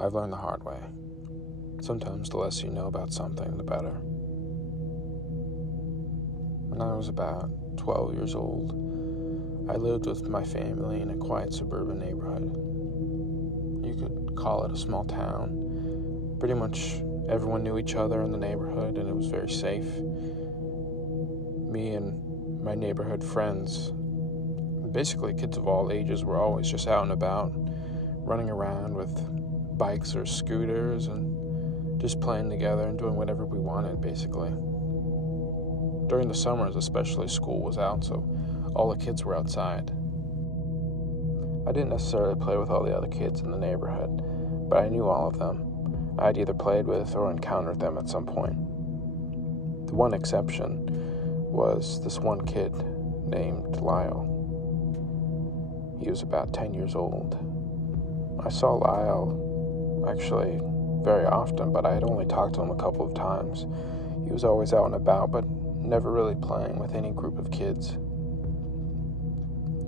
I've learned the hard way. Sometimes the less you know about something, the better. When I was about 12 years old, I lived with my family in a quiet suburban neighborhood. You could call it a small town. Pretty much everyone knew each other in the neighborhood, and it was very safe. Me and my neighborhood friends, basically kids of all ages, were always just out and about, running around with bikes or scooters and just playing together and doing whatever we wanted, basically. During the summers, especially, school was out, so all the kids were outside. I didn't necessarily play with all the other kids in the neighborhood, but I knew all of them. I'd either played with or encountered them at some point. The one exception was this one kid named Lyle. He was about 10 years old. I saw Lyle actually very often, but I had only talked to him a couple of times. He was always out and about, but never really playing with any group of kids.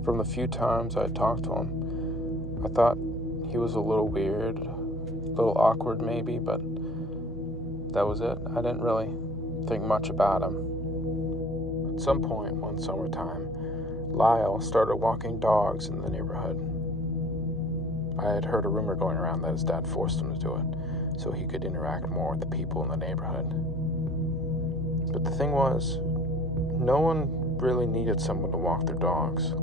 From the few times I had talked to him, I thought he was a little weird, a little awkward maybe, but that was it. I didn't really think much about him. At some point one summertime, Lyle started walking dogs in the neighborhood. I had heard a rumor going around that his dad forced him to do it so he could interact more with the people in the neighborhood. But the thing was, no one really needed someone to walk their dogs.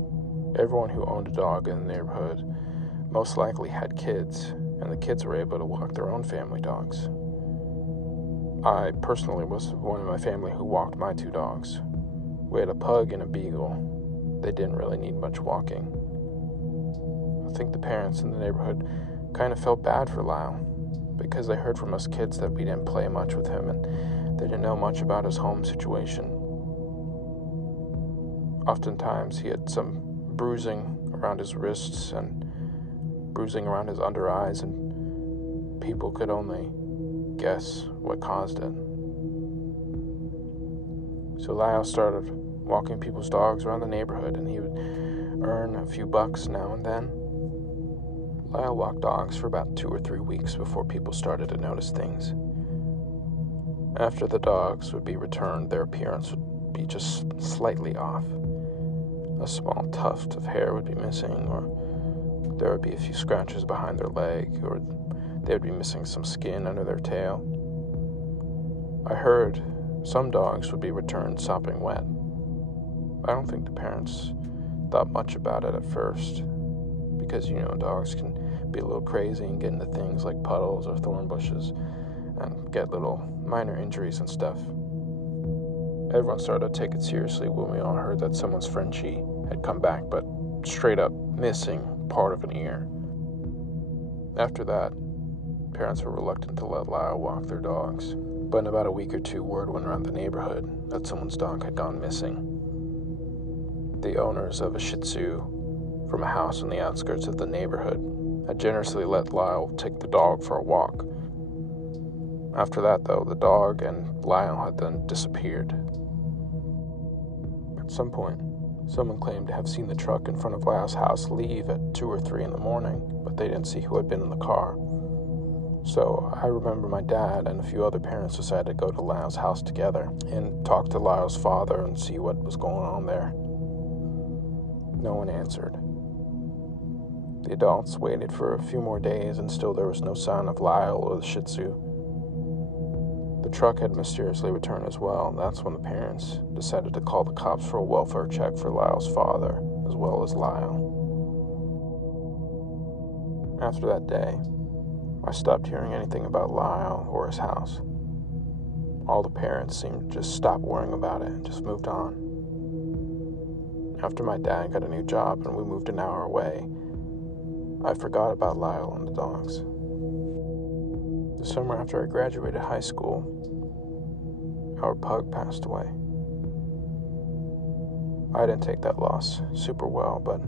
Everyone who owned a dog in the neighborhood most likely had kids, and the kids were able to walk their own family dogs. I personally was one in my family who walked my two dogs. We had a pug and a beagle. They didn't really need much walking. I think the parents in the neighborhood kind of felt bad for Lyle, because they heard from us kids that we didn't play much with him and they didn't know much about his home situation. Oftentimes he had some bruising around his wrists and bruising around his under eyes, and people could only guess what caused it. So Lyle started walking people's dogs around the neighborhood, and he would earn a few bucks now and then. Lyle walked dogs for about 2 or 3 weeks before people started to notice things. After the dogs would be returned, their appearance would be just slightly off. A small tuft of hair would be missing, or there would be a few scratches behind their leg, or they would be missing some skin under their tail. I heard some dogs would be returned sopping wet. I don't think the parents thought much about it at first, because, dogs can be a little crazy and get into things like puddles or thorn bushes and get little minor injuries and stuff. Everyone started to take it seriously when we all heard that someone's Frenchie had come back, but straight up missing part of an ear. After that, parents were reluctant to let Lyle walk their dogs, but in about a week or two, word went around the neighborhood that someone's dog had gone missing. The owners of a Shih Tzu from a house on the outskirts of the neighborhood had generously let Lyle take the dog for a walk. After that, though, the dog and Lyle had then disappeared. At some point, someone claimed to have seen the truck in front of Lyle's house leave at 2 or 3 in the morning, but they didn't see who had been in the car. So I remember my dad and a few other parents decided to go to Lyle's house together and talk to Lyle's father and see what was going on there. No one answered. The adults waited for a few more days, and still there was no sign of Lyle or the Shih Tzu. The truck had mysteriously returned as well, and that's when the parents decided to call the cops for a welfare check for Lyle's father, as well as Lyle. After that day, I stopped hearing anything about Lyle or his house. All the parents seemed to just stop worrying about it and just moved on. After my dad got a new job and we moved an hour away, I forgot about Lyle and the dogs. The summer after I graduated high school, our pug passed away. I didn't take that loss super well, but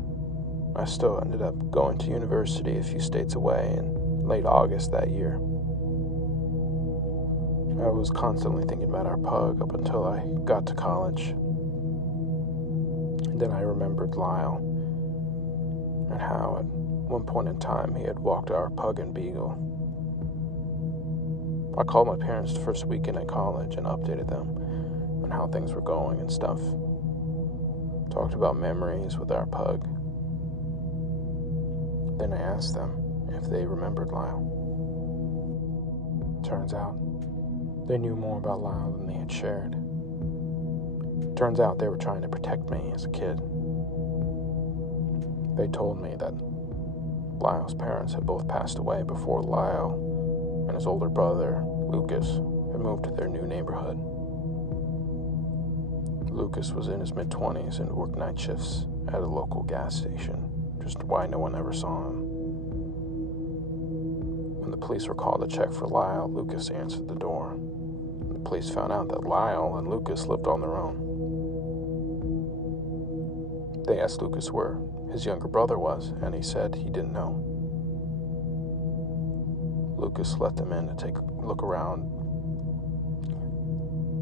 I still ended up going to university a few states away in late August that year. I was constantly thinking about our pug up until I got to college. And then I remembered Lyle and how at one point in time he had walked our pug and beagle. I called my parents the first weekend at college and updated them on how things were going and stuff. Talked about memories with our pug. Then I asked them if they remembered Lyle. Turns out, they knew more about Lyle than they had shared. Turns out they were trying to protect me as a kid. They told me that Lyle's parents had both passed away before Lyle and his older brother, Lucas, had moved to their new neighborhood. Lucas was in his mid-20s and worked night shifts at a local gas station, just why no one ever saw him. When the police were called to check for Lyle, Lucas answered the door. The police found out that Lyle and Lucas lived on their own. They asked Lucas where his younger brother was, and he said he didn't know. Lucas let them in to take a look around.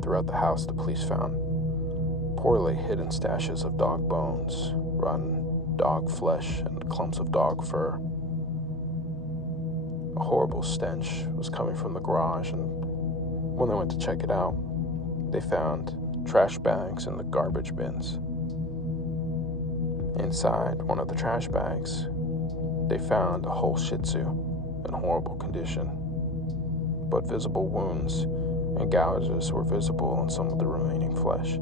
Throughout the house, the police found poorly hidden stashes of dog bones, rotten dog flesh, and clumps of dog fur. A horrible stench was coming from the garage, and when they went to check it out, they found trash bags in the garbage bins. Inside one of the trash bags, they found a whole Shih Tzu in horrible condition, but visible wounds and gouges were visible on some of the remaining flesh.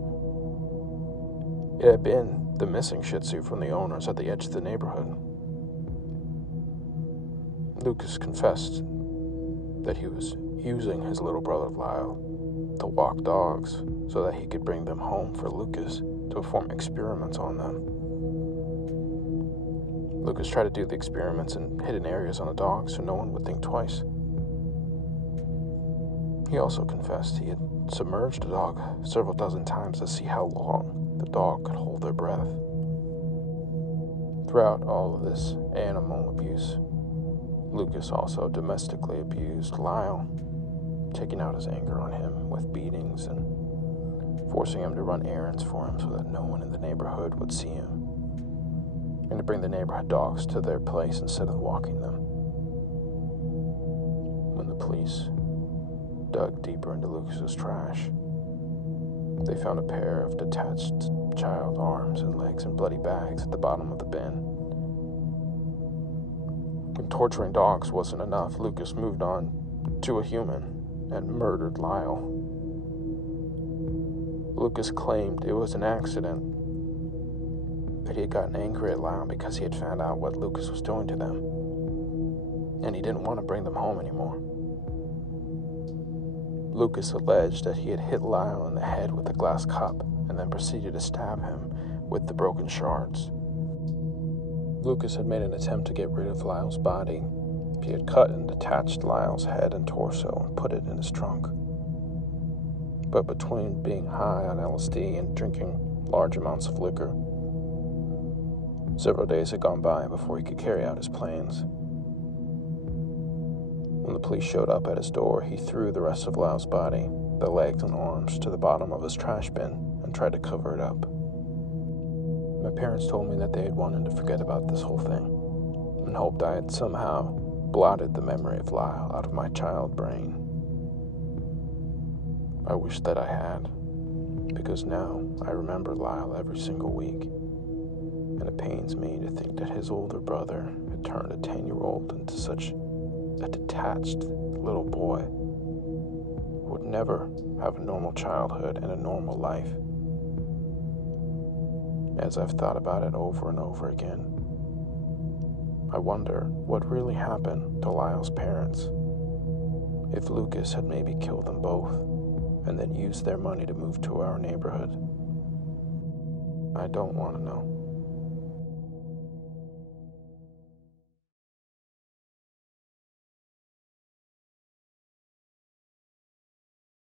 It had been the missing Shih Tzu from the owners at the edge of the neighborhood. Lucas confessed that he was using his little brother Lyle to walk dogs so that he could bring them home for Lucas to perform experiments on them. Lucas tried to do the experiments in hidden areas on the dog so no one would think twice. He also confessed he had submerged the dog several dozen times to see how long the dog could hold their breath. Throughout all of this animal abuse, Lucas also domestically abused Lyle, taking out his anger on him with beatings and forcing him to run errands for him so that no one in the neighborhood would see him, and to bring the neighborhood dogs to their place instead of walking them. When the police dug deeper into Lucas's trash, they found a pair of detached child arms and legs and bloody bags at the bottom of the bin. When torturing dogs wasn't enough, Lucas moved on to a human and murdered Lyle. Lucas claimed it was an accident, that he had gotten angry at Lyle because he had found out what Lucas was doing to them, and he didn't want to bring them home anymore. Lucas alleged that he had hit Lyle in the head with a glass cup and then proceeded to stab him with the broken shards. Lucas had made an attempt to get rid of Lyle's body. He had cut and detached Lyle's head and torso and put it in his trunk. But between being high on LSD and drinking large amounts of liquor, several days had gone by before he could carry out his plans. When the police showed up at his door, he threw the rest of Lyle's body, the legs and arms, to the bottom of his trash bin and tried to cover it up. My parents told me that they had wanted to forget about this whole thing and hoped I had somehow blotted the memory of Lyle out of my child brain. I wish that I had, because now I remember Lyle every single week, and it pains me to think that his older brother had turned a 10-year-old into such a detached little boy who would never have a normal childhood and a normal life. As I've thought about it over and over again, I wonder what really happened to Lyle's parents. If Lucas had maybe killed them both and then used their money to move to our neighborhood. I don't want to know.